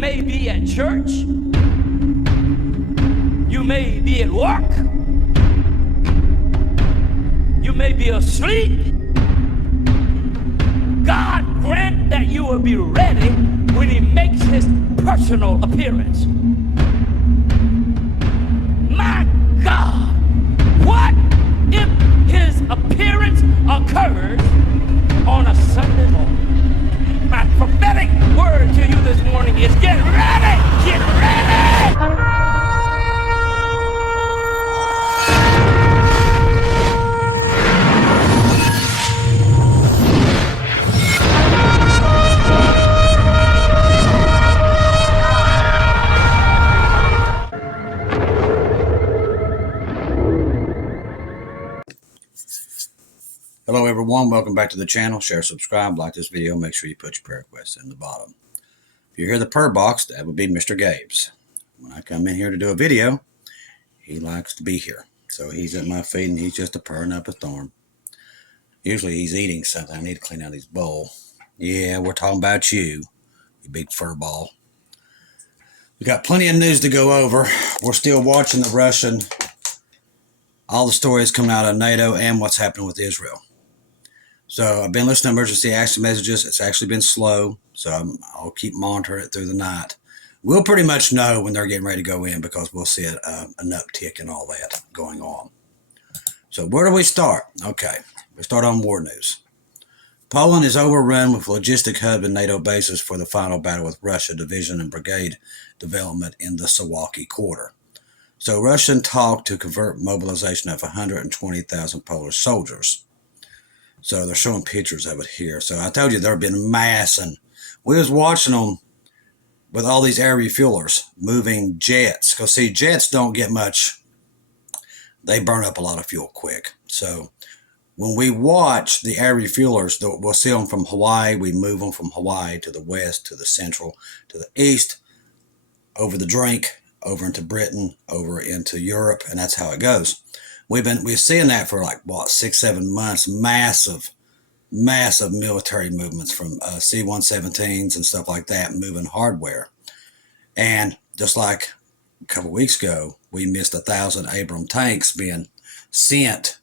may be at church. You may be at work. You may be asleep. God grant that you will be ready when he makes his personal appearance. My God, what if his appearance occurs on a Sunday morning? My prophetic word to you this morning is get ready! Get ready! Hello everyone, welcome back to the channel. Share, subscribe, like this video, make sure you put your prayer requests in the bottom. If you hear the purr box, that would be Mr. Gabe's. When I come in here to do a video, he likes to be here. So he's at my feet and he's just a purring up a storm. Usually he's eating something. I need to clean out his bowl. Yeah, we're talking about you big fur ball. We got plenty of news to go over. We're still watching the Russian, all the stories coming out of Nato and what's happening with Israel. So I've been listening to emergency action messages. It's actually been slow, so I'll keep monitoring it through the night. We'll pretty much know when they're getting ready to go in because we'll see an uptick and all that going on. So where do we start? Okay, we start on war news. Poland is overrun with logistic hub and NATO bases for the final battle with Russia division and brigade development in the Suwalki quarter. So Russian talk to convert mobilization of 120,000 Polish soldiers. So they're showing pictures of it here. So I told you there have been mass, and we was watching them with all these air refuelers moving jets. Because see, jets don't get much. They burn up a lot of fuel quick. So when we watch the air refuelers, we'll see them from Hawaii. We move them from Hawaii to the west, to the central, to the east, over the drink, over into Britain, over into Europe, and that's how it goes. We're seeing that for like, what, 6-7 months, massive military movements from C-117s and stuff like that, moving hardware. And just like a couple weeks ago, we missed 1,000 Abrams tanks being sent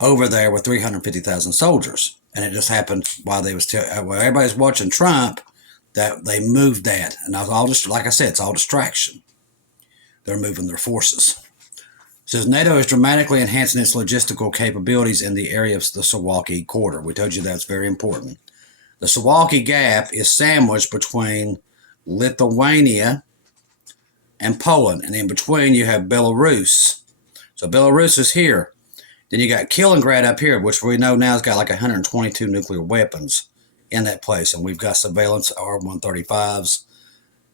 over there with 350,000 soldiers. And it just happened while they was while everybody's watching Trump, that they moved that. And I was all just, like I said, it's all distraction. They're moving their forces. It says NATO is dramatically enhancing its logistical capabilities in the area of the Suwalki quarter. We told you that's very important. The Suwalki Gap is sandwiched between Lithuania and Poland. And in between you have Belarus. So Belarus is here. Then you got Kaliningrad up here, which we know now has got like 122 nuclear weapons in that place. And we've got surveillance R-135s,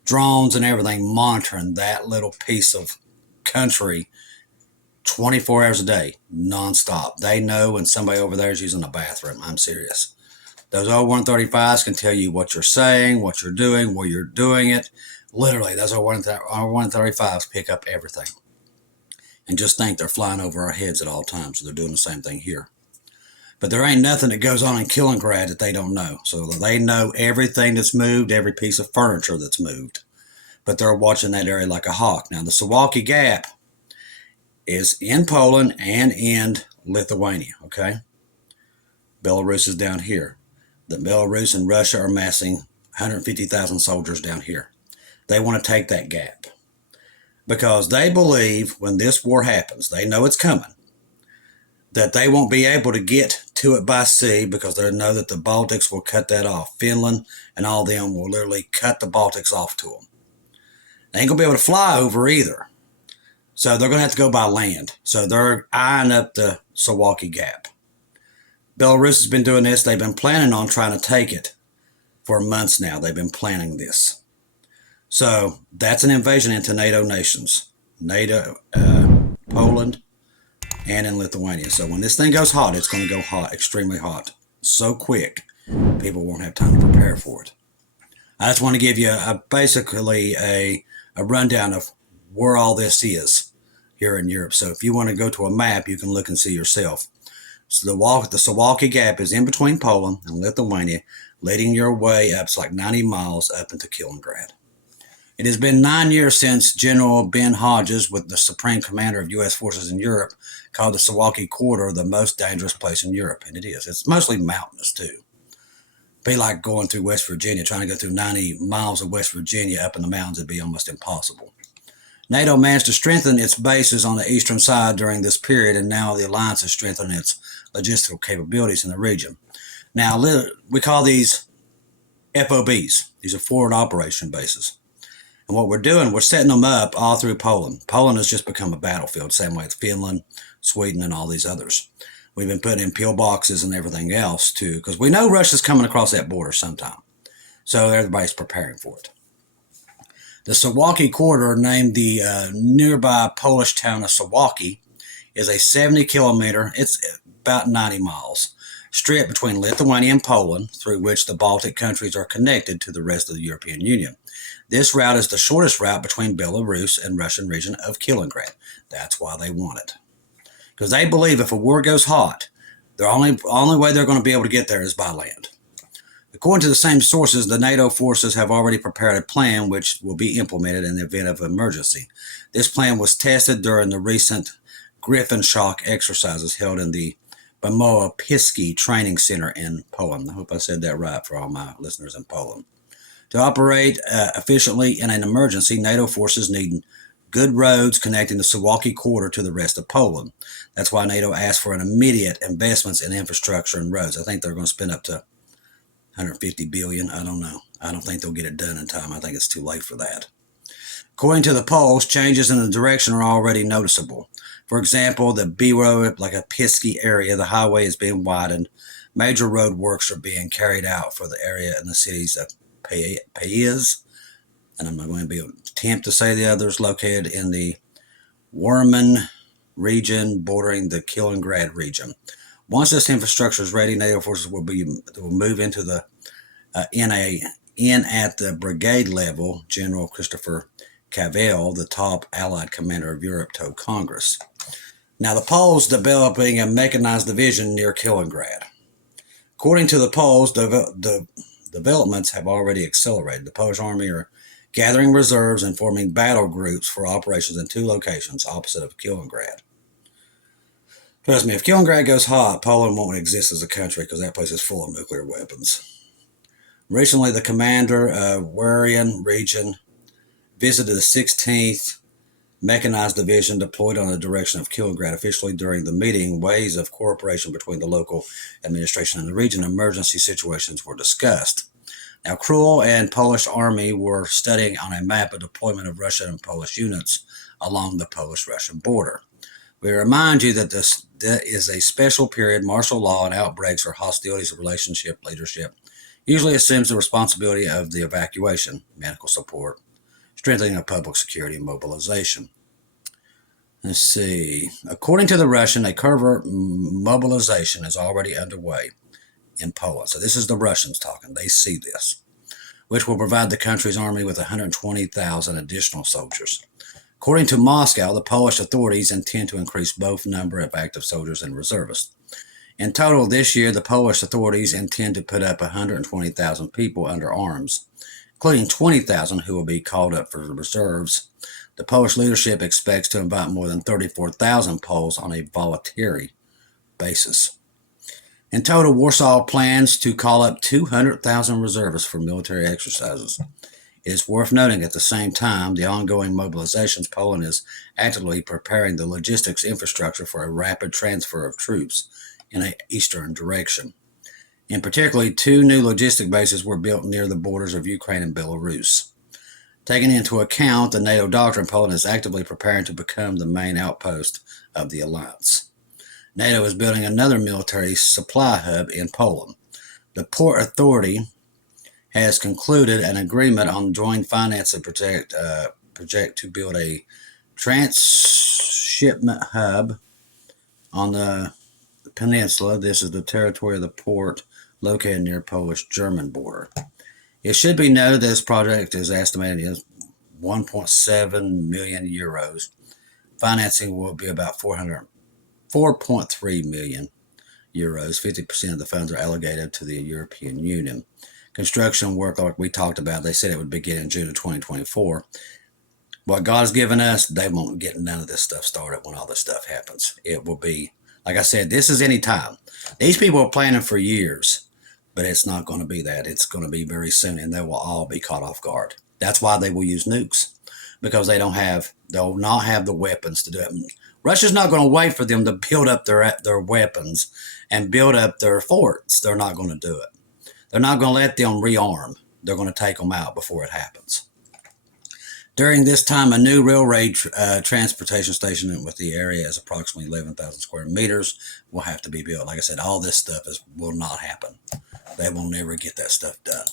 drones and everything monitoring that little piece of country 24 hours a day, nonstop. They know when somebody over there is using a bathroom. I'm serious. Those R-135s can tell you what you're saying, what you're doing, where you're doing it. Literally, those R-135s pick up everything. And just think they're flying over our heads at all times. So they're doing the same thing here. But there ain't nothing that goes on in Kaliningrad that they don't know. So they know everything that's moved, every piece of furniture that's moved. But they're watching that area like a hawk. Now, the Suwalki Gap is in Poland and in Lithuania, okay? Belarus is down here. The Belarus and Russia are massing 150,000 soldiers down here. They want to take that gap because they believe when this war happens, they know it's coming, that they won't be able to get to it by sea because they know that the Baltics will cut that off. Finland and all them will literally cut the Baltics off to them. They ain't going to be able to fly over either. So they're going to have to go by land. So they're eyeing up the Suwalki Gap. Belarus has been doing this. They've been planning on trying to take it for months now. They've been planning this. So that's an invasion into NATO nations. NATO, Poland, and in Lithuania. So when this thing goes hot, it's going to go hot, extremely hot. So quick, people won't have time to prepare for it. I just want to give you basically a rundown of where all this is here in Europe. So if you want to go to a map, you can look and see yourself. So the Suwalki Gap is in between Poland and Lithuania, leading your way up, it's like 90 miles up into Kaliningrad. It has been 9 years since General Ben Hodges, with the Supreme Commander of U.S. forces in Europe, called the Suwalki corridor the most dangerous place in Europe. And it is. It's mostly mountainous, too. Be like going through West Virginia, trying to go through 90 miles of West Virginia up in the mountains. It'd be almost impossible. NATO managed to strengthen its bases on the eastern side during this period, and now the alliance has strengthened its logistical capabilities in the region. Now, we call these FOBs. These are forward operation bases. And what we're doing, we're setting them up all through Poland. Poland has just become a battlefield, same way with Finland, Sweden, and all these others. We've been putting in pillboxes and everything else, too, because we know Russia's coming across that border sometime. So everybody's preparing for it. The Suwalki corridor, named the nearby Polish town of Suwalki, is a 70-kilometer, it's about 90 miles, strip between Lithuania and Poland, through which the Baltic countries are connected to the rest of the European Union. This route is the shortest route between Belarus and Russian region of Kaliningrad. That's why they want it. Because they believe if a war goes hot, the only way they're going to be able to get there is by land. According to the same sources, the NATO forces have already prepared a plan which will be implemented in the event of emergency. This plan was tested during the recent Griffin Shock exercises held in the Piski Training Center in Poland. I hope I said that right for all my listeners in Poland. To operate efficiently in an emergency, NATO forces need good roads connecting the Suwalki corridor to the rest of Poland. That's why NATO asked for an immediate investments in infrastructure and roads. I think they're going to spend up to $150 billion. I don't know. I don't think they'll get it done in time. I think it's too late for that. According to the Poles, changes in the direction are already noticeable. For example, the Biro, like a Piski area, the highway is being widened. Major road works are being carried out for the area in the cities of Payez, and I'm not going to be able to attempt to say the others, located in the Warman region bordering the Kaliningrad region. Once this infrastructure is ready, NATO forces will move into the at the brigade level. General Christopher Cavell, the top Allied commander of Europe, told Congress. Now, the Poles developing a mechanized division near Kaliningrad. According to the Poles, the developments have already accelerated. The Polish army are gathering reserves and forming battle groups for operations in 2 locations opposite of Kaliningrad. Trust me, if Kaliningrad goes hot, Poland won't exist as a country because that place is full of nuclear weapons. Recently, the commander of Warian region visited the 16th Mechanized Division deployed on the direction of Kaliningrad. Officially, during the meeting, ways of cooperation between the local administration and the region emergency situations were discussed. Now, Krull and Polish army were studying on a map of deployment of Russian and Polish units along the Polish-Russian border. We remind you that this is a special period. Martial law and outbreaks or hostilities of relationship leadership usually assumes the responsibility of the evacuation, medical support, strengthening of public security, and mobilization. Let's see. According to the Russian, a covert mobilization is already underway in Poland. So this is the Russians talking. They see this, which will provide the country's army with 120,000 additional soldiers. According to Moscow, the Polish authorities intend to increase both number of active soldiers and reservists. In total, this year, the Polish authorities intend to put up 120,000 people under arms, including 20,000 who will be called up for reserves. The Polish leadership expects to invite more than 34,000 Poles on a voluntary basis. In total, Warsaw plans to call up 200,000 reservists for military exercises. It is worth noting at the same time, the ongoing mobilizations, Poland is actively preparing the logistics infrastructure for a rapid transfer of troops in an eastern direction. In particular, 2 new logistic bases were built near the borders of Ukraine and Belarus. Taking into account the NATO doctrine, Poland is actively preparing to become the main outpost of the alliance. NATO is building another military supply hub in Poland. The Port Authority has concluded an agreement on joint financing project to build a transshipment hub on the peninsula. This is the territory of the port located near Polish-German border. It should be noted that this project is estimated at 1.7 million euros. Financing will be about 4.3 million euros. 50% of the funds are allocated to the European Union. construction work like we talked about. They said it would begin in June of 2024. What God has given us, they won't get none of this stuff started when all this stuff happens. It will be, like I said, this is any time. These people are planning for years, but it's not going to be that. It's going to be very soon, and they will all be caught off guard. That's why they will use nukes, because they'll not have the weapons to do it. Russia's not going to wait for them to build up their weapons and build up their forts. They're not going to do it. They're not going to let them rearm. They're going to take them out before it happens. During this time, a new railroad transportation station with the area is approximately 11,000 square meters will have to be built. Like I said, all this stuff will not happen. They will never get that stuff done.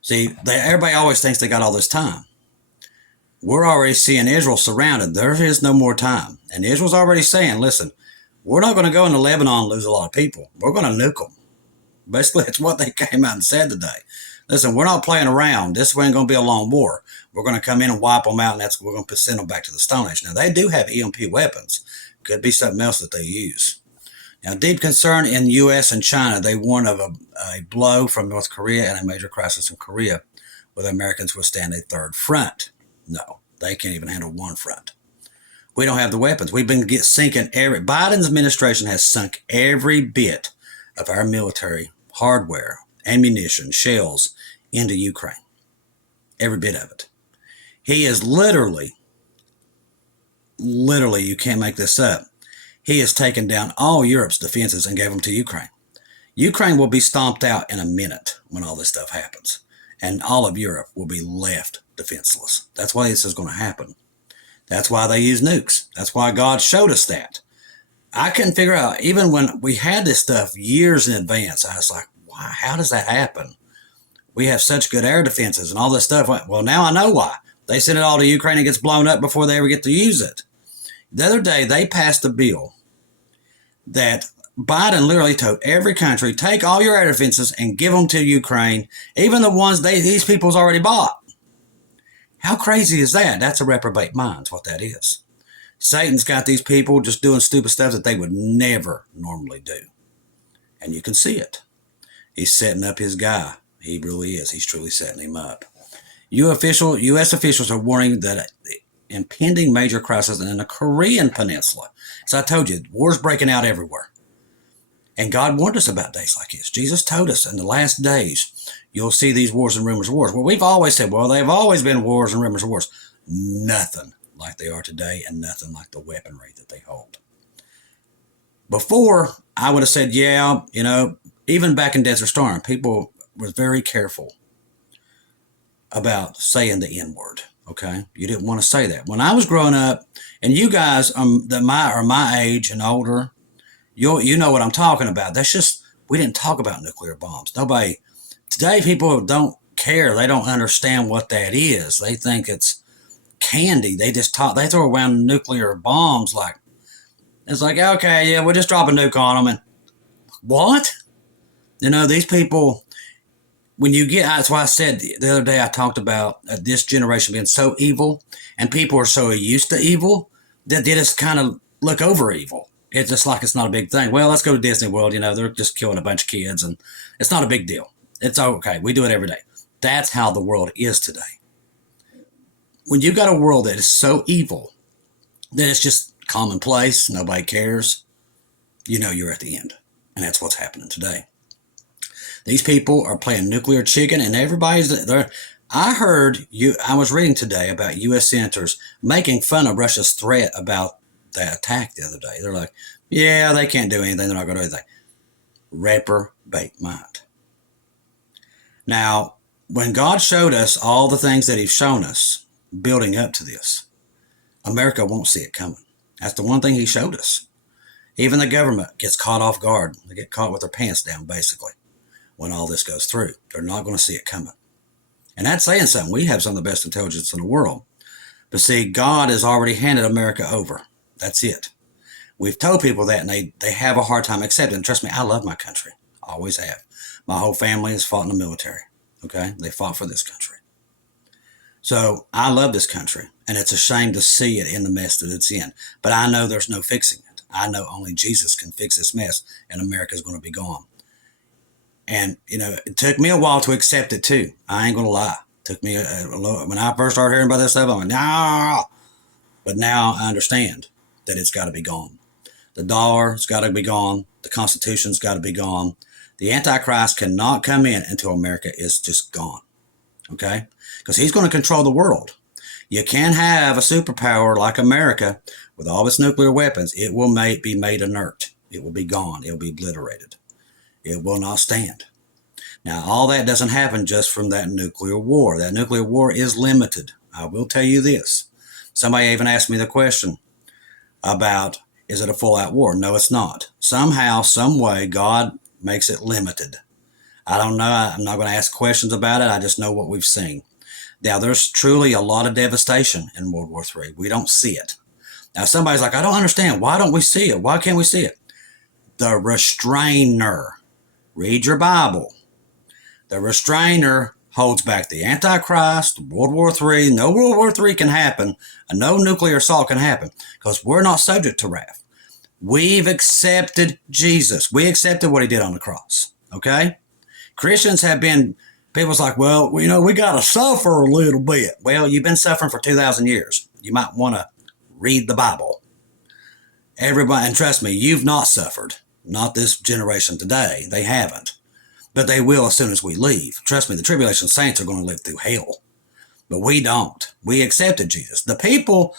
See, everybody always thinks they got all this time. We're already seeing Israel surrounded. There is no more time. And Israel's already saying, listen, we're not going to go into Lebanon and lose a lot of people. We're going to nuke them. Basically, it's what they came out and said today. Listen, we're not playing around. This ain't going to be a long war. We're going to come in and wipe them out, and we're going to send them back to the Stone Age. Now, they do have EMP weapons. Could be something else that they use. Now, deep concern in the U.S. and China. They warn of a blow from North Korea and a major crisis in Korea, where the Americans will stand a third front. No, they can't even handle one front. We don't have the weapons. We've been sinking Biden's administration has sunk every bit of our military hardware, ammunition, shells into Ukraine. Every bit of it. He is literally, you can't make this up. He has taken down all Europe's defenses and gave them to Ukraine. Ukraine will be stomped out in a minute when all this stuff happens. And all of Europe will be left defenseless. That's why this is going to happen. That's why they use nukes. That's why God showed us that. I couldn't figure out, even when we had this stuff years in advance, I was like, wow, how does that happen? We have such good air defenses and all this stuff. Well, now I know why. They send it all to Ukraine and it gets blown up before they ever get to use it. The other day, they passed a bill that Biden literally told every country, take all your air defenses and give them to Ukraine, even the ones these people's already bought. How crazy is that? That's a reprobate mind, what that is. Satan's got these people just doing stupid stuff that they would never normally do. And you can see it. He's setting up his guy. He really is. He's truly setting him up. U.S. officials are warning that impending major crisis in the Korean peninsula. As I told you, war's breaking out everywhere. And God warned us about days like this. Jesus told us in the last days, you'll see these wars and rumors of wars. Well, we've always said, well, they've always been wars and rumors of wars. Nothing like they are today, and nothing like the weaponry that they hold. Before, I would have said, yeah, even back in Desert Storm, people were very careful about saying the N-word, okay? You didn't want to say that. When I was growing up, and you guys are my age and older, you know what I'm talking about. That's just, we didn't talk about nuclear bombs. Today people don't care. They don't understand what that is. They think it's candy. They throw around nuclear bombs like, it's like, okay, yeah, we'll just drop a nuke on them. And what? These people, that's why I said the other day, I talked about this generation being so evil, and people are so used to evil that they just kind of look over evil. It's just like it's not a big thing. Well, let's go to Disney World. They're just killing a bunch of kids, and it's not a big deal. It's okay. We do it every day. That's how the world is today. When you got a world that is so evil that it's just commonplace, nobody cares, you're at the end. And that's what's happening today. These people are playing nuclear chicken, and everybody's there. I was reading today about U.S. senators making fun of Russia's threat about the attack the other day. They're like, yeah, they can't do anything. They're not going to do anything. Reprobate mind. Now, when God showed us all the things that he's shown us building up to this, America won't see it coming. That's the one thing he showed us. Even the government gets caught off guard. They get caught with their pants down, basically, when all this goes through. They're not going to see it coming. And that's saying something. We have some of the best intelligence in the world. But see, God has already handed America over. That's it. We've told people that, and they have a hard time accepting. Trust me, I love my country. I always have. My whole family has fought in the military. Okay? They fought for this country. So I love this country, and it's a shame to see it in the mess that it's in. But I know there's no fixing it. I know only Jesus can fix this mess, and America's going to be gone. And, it took me a while to accept it too. I ain't going to lie. It took me when I first started hearing about this stuff, I'm like, nah. But now I understand that it's got to be gone. The dollar's got to be gone. The Constitution's got to be gone. The Antichrist cannot come in until America is just gone. Okay? Because he's going to control the world. You can't have a superpower like America with all its nuclear weapons. It will be made inert. It will be gone. It will be obliterated. It will not stand. Now, all that doesn't happen just from that nuclear war. That nuclear war is limited. I will tell you this. Somebody even asked me the question about, is it a full-out war? No, it's not. Somehow, some way, God makes it limited. I don't know. I'm not going to ask questions about it. I just know what we've seen. Now, there's truly a lot of devastation in World War III. We don't see it. Now, somebody's like, I don't understand. Why don't we see it? Why can't we see it? The restrainer. Read your Bible. The restrainer holds back the Antichrist, World War III. No World War III can happen, and no nuclear assault can happen, because we're not subject to wrath. We've accepted Jesus. We accepted what he did on the cross. Okay? Christians have been, people's like, well, we got to suffer a little bit. Well, you've been suffering for 2,000 years. You might want to read the Bible. Everybody, and trust me, you've not suffered. Not this generation today. They haven't. But they will as soon as we leave. Trust me, the tribulation saints are going to live through hell. But we don't. We accepted Jesus. The people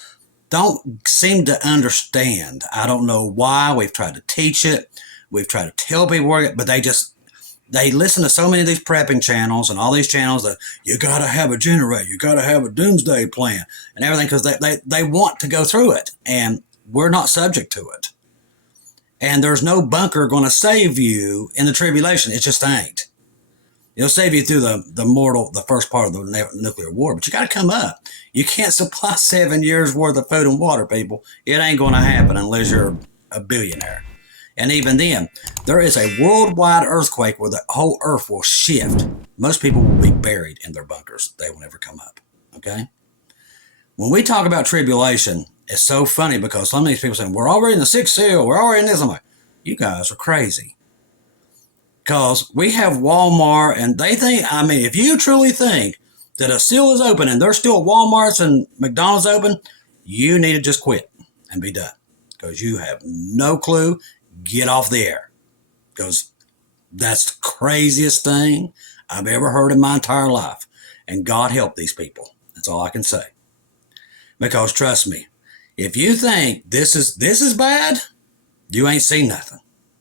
don't seem to understand. I don't know why. We've tried to teach it. We've tried to tell people, but they listen to so many of these prepping channels and all these channels that you got to have a generator. You got to have a doomsday plan and everything, because they want to go through it. And we're not subject to it. And there's no bunker going to save you in the tribulation. It just ain't. It'll save you through the first part of the nuclear war. But you got to come up. You can't supply 7 years worth of food and water, people. It ain't going to happen unless you're a billionaire. And even then, there is a worldwide earthquake where the whole earth will shift. Most people will be buried in their bunkers. They will never come up. Okay? When we talk about tribulation, it's so funny because some of these people saying, we're already in the sixth seal, we're already in this. I'm like, you guys are crazy. Because we have Walmart, and they think, if you truly think that a seal is open and there's still Walmarts and McDonald's open, you need to just quit and be done. Because you have no clue. Get off the air. Because that's the craziest thing I've ever heard in my entire life. And God help these people. That's all I can say. Because trust me, if you think this is bad, you ain't seen nothing,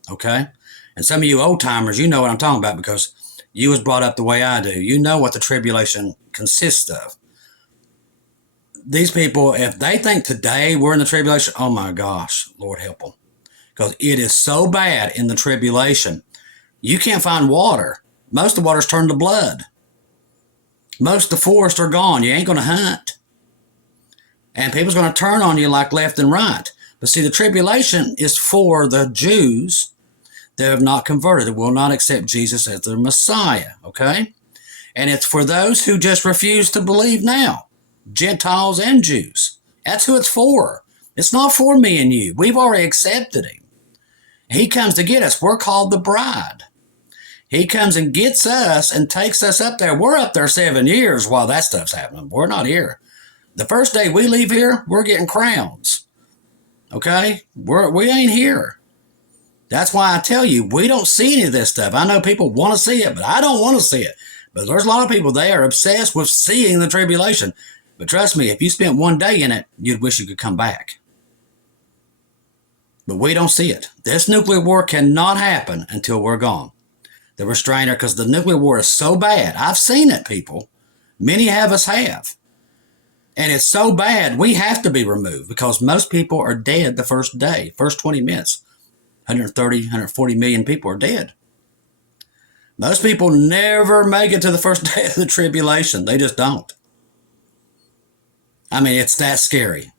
okay? And some of you old timers, you know what I'm talking about because you was brought up the way I do. You know what the tribulation consists of. These people, if they think today we're in the tribulation, oh my gosh, Lord help them. Because it is so bad in the tribulation. You can't find water. Most of the water's turned to blood. Most of the forests are gone. You ain't going to hunt. And people's going to turn on you like left and right. But see, the tribulation is for the Jews that have not converted, that will not accept Jesus as their Messiah, okay? And it's for those who just refuse to believe now, Gentiles and Jews. That's who it's for. It's not for me and you. We've already accepted him. He comes to get us. We're called the bride. He comes and gets us and takes us up there. We're up there 7 years while that stuff's happening. We're not here. The first day we leave here, we're getting crowns. Okay? We ain't here. That's why I tell you, we don't see any of this stuff. I know people want to see it, but I don't want to see it. But there's a lot of people, they are obsessed with seeing the tribulation. But trust me, if you spent one day in it, you'd wish you could come back. But we don't see it. This nuclear war cannot happen until we're gone. The restrainer, because the nuclear war is so bad. I've seen it, people. Many of us have. And it's so bad, we have to be removed because most people are dead the first day, first 20 minutes. 130, 140 million people are dead. Most people never make it to the first day of the tribulation. They just don't. It's that scary.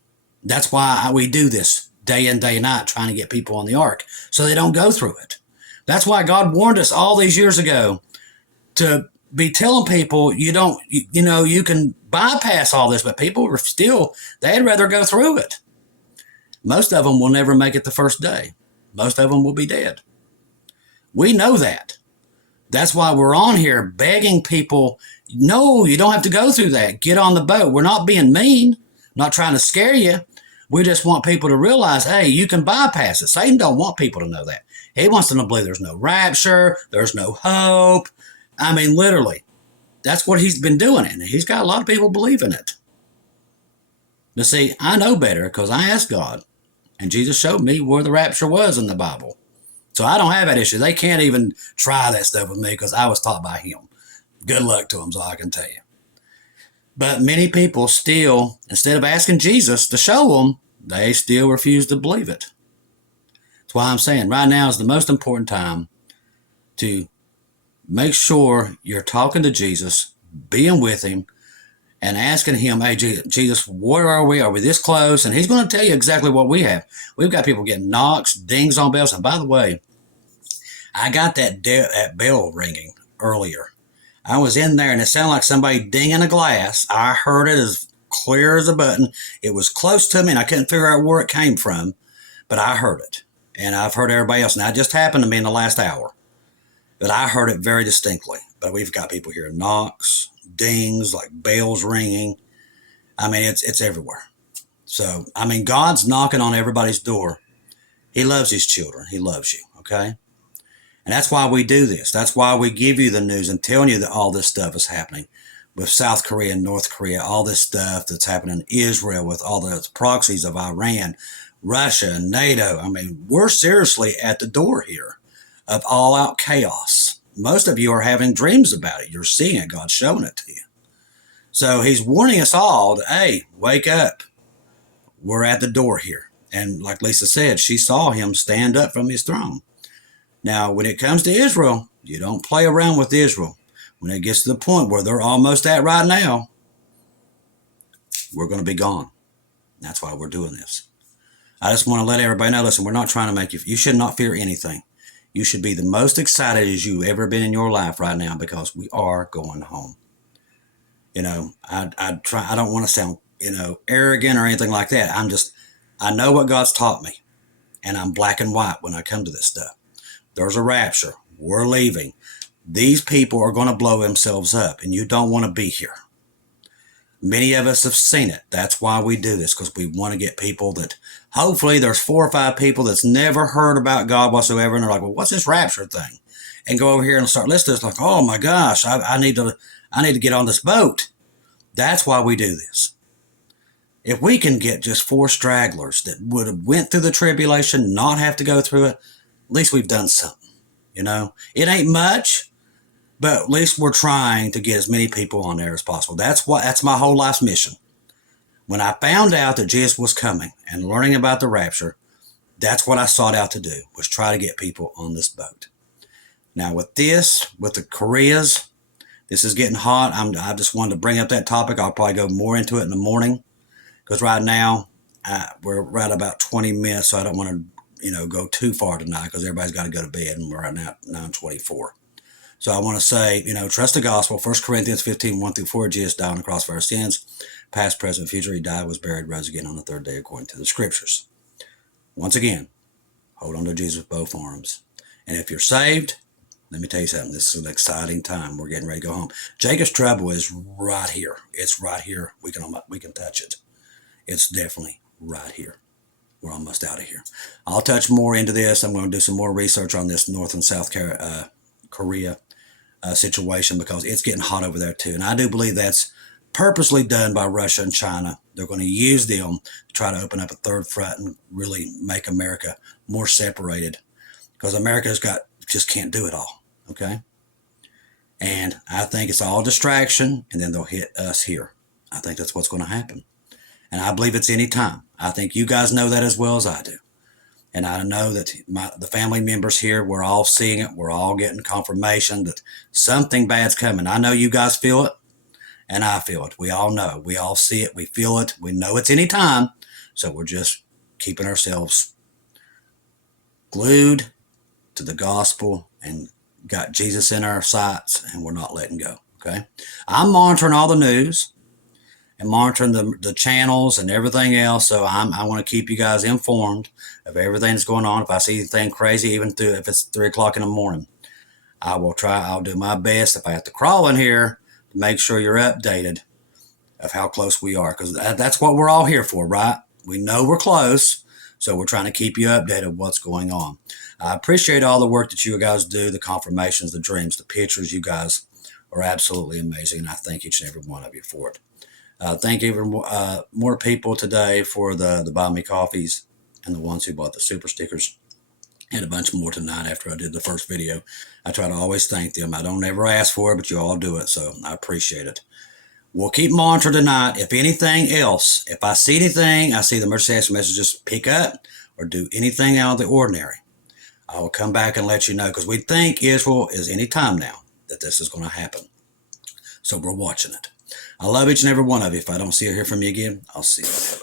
That's why we do this day in, day night, trying to get people on the ark so they don't go through it. That's why God warned us all these years ago to be telling people you can bypass all this, but people are still, they'd rather go through it. Most of them will never make it the first day. Most of them will be dead. We know that. That's why we're on here begging people, no, you don't have to go through that. Get on the boat. We're not being mean, not trying to scare you. We just want people to realize, hey, you can bypass it. Satan don't want people to know that. He wants them to believe there's no rapture, there's no hope. I mean, literally, that's what he's been doing, and he's got a lot of people believing it. But see, I know better because I asked God, and Jesus showed me where the rapture was in the Bible. So I don't have that issue. They can't even try that stuff with me because I was taught by him. Good luck to them, is all I can tell you. But many people still, instead of asking Jesus to show them, they still refuse to believe it. That's why I'm saying right now is the most important time to make sure you're talking to Jesus, being with him, and asking him, hey, Jesus, where are we? Are we this close? And he's going to tell you exactly what we have. We've got people getting knocks, dings on bells. And by the way, I got that bell ringing earlier. I was in there and it sounded like somebody dinging a glass. I heard it as clear as a button. It was close to me and I couldn't figure out where it came from, but I heard it. And I've heard everybody else. Now, it just happened to me in the last hour, but I heard it very distinctly. But we've got people hearing knocks, dings, like bells ringing. I mean, it's everywhere. So, I mean, God's knocking on everybody's door. He loves his children. He loves you, okay? And that's why we do this. That's why we give you the news and telling you that all this stuff is happening with South Korea and North Korea, all this stuff that's happening in Israel with all the proxies of Iran, Russia, and Nato. I mean, we're seriously at the door here of all-out chaos. Most of you are having dreams about it. You're seeing it. God's showing it to you. So he's warning us all to, hey, wake up. We're at the door here. And like Lisa said, she saw him stand up from his throne. Now, when it comes to Israel, you don't play around with Israel. When it gets to the point where they're almost at right now, we're going to be gone. That's why we're doing this. I just want to let everybody know, listen, we're not trying to make you should not fear anything. You should be the most excited as you've ever been in your life right now because we are going home. You know, I don't want to sound, arrogant or anything like that. I know what God's taught me, and I'm black and white when I come to this stuff. There's a rapture. We're leaving. These people are going to blow themselves up, and you don't want to be here. Many of us have seen it. That's why we do this, because we want to get people that, hopefully there's 4 or 5 people that's never heard about God whatsoever, and they're like, well, what's this rapture thing? And go over here and start listening. It's like, oh my gosh, I need to get on this boat. That's why we do this. If we can get just 4 stragglers that would have went through the tribulation, not have to go through it, at least we've done something. It ain't much, but at least we're trying to get as many people on there as possible. That's my whole life's mission. When I found out that Jesus was coming and learning about the rapture, that's what I sought out to do, was try to get people on this boat. Now with the Koreas, this is getting hot. I just wanted to bring up that topic. I'll probably go more into it in the morning, because right now we're right about 20 minutes, so I don't want to go too far tonight because everybody's got to go to bed, and we're right now at 9:24. So I want to say, trust the gospel. 1 Corinthians 15, 1-4, Jesus died on the cross for our sins, past, present, future. He died, was buried, rose again on the 3rd day according to the scriptures. Once again, hold on to Jesus with both arms. And if you're saved, let me tell you something. This is an exciting time. We're getting ready to go home. Jacob's trouble is right here. It's right here. We can touch it. It's definitely right here. We're almost out of here. I'll touch more into this. I'm going to do some more research on this North and South Korea situation, because it's getting hot over there too. And I do believe that's purposely done by Russia and China. They're going to use them to try to open up a third front and really make America more separated, because America's just can't do it all. Okay. And I think it's all distraction, and then they'll hit us here. I think that's what's going to happen. And I believe it's any time. I think you guys know that as well as I do. And I know that the family members here, we're all seeing it. We're all getting confirmation that something bad's coming. I know you guys feel it, and I feel it. We all know. We all see it. We feel it. We know it's any time. So we're just keeping ourselves glued to the gospel and got Jesus in our sights, and we're not letting go. Okay. I'm monitoring all the news and monitoring the channels and everything else. So I want to keep you guys informed of everything that's going on. If I see anything crazy, even if it's 3 o'clock in the morning, I'll do my best if I have to crawl in here to make sure you're updated of how close we are, because that's what we're all here for, right? We know we're close, so we're trying to keep you updated of what's going on. I appreciate all the work that you guys do, the confirmations, the dreams, the pictures. You guys are absolutely amazing, and I thank each and every one of you for it. Thank even more people today for the buy me coffees and the ones who bought the super stickers. And a bunch more tonight after I did the first video. I try to always thank them. I don't ever ask for it, but you all do it, so I appreciate it. We'll keep monitoring tonight. If anything else, if I see anything, I see the emergency messages pick up or do anything out of the ordinary, I will come back and let you know, because we think Israel is any time now that this is going to happen. So we're watching it. I love each and every one of you. If I don't see or hear from you again, I'll see you.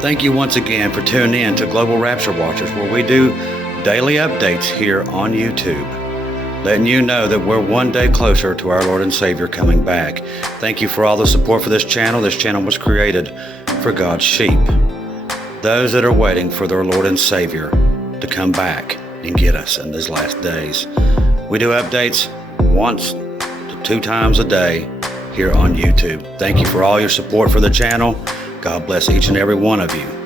Thank you once again for tuning in to Global Rapture Watchers, where we do daily updates here on YouTube, letting you know that we're one day closer to our Lord and Savior coming back. Thank you for all the support for this channel. This channel was created for God's sheep, those that are waiting for their Lord and Savior to come back and get us in these last days. We do updates once to 2 times a day here on YouTube. Thank you for all your support for the channel. God bless each and every one of you.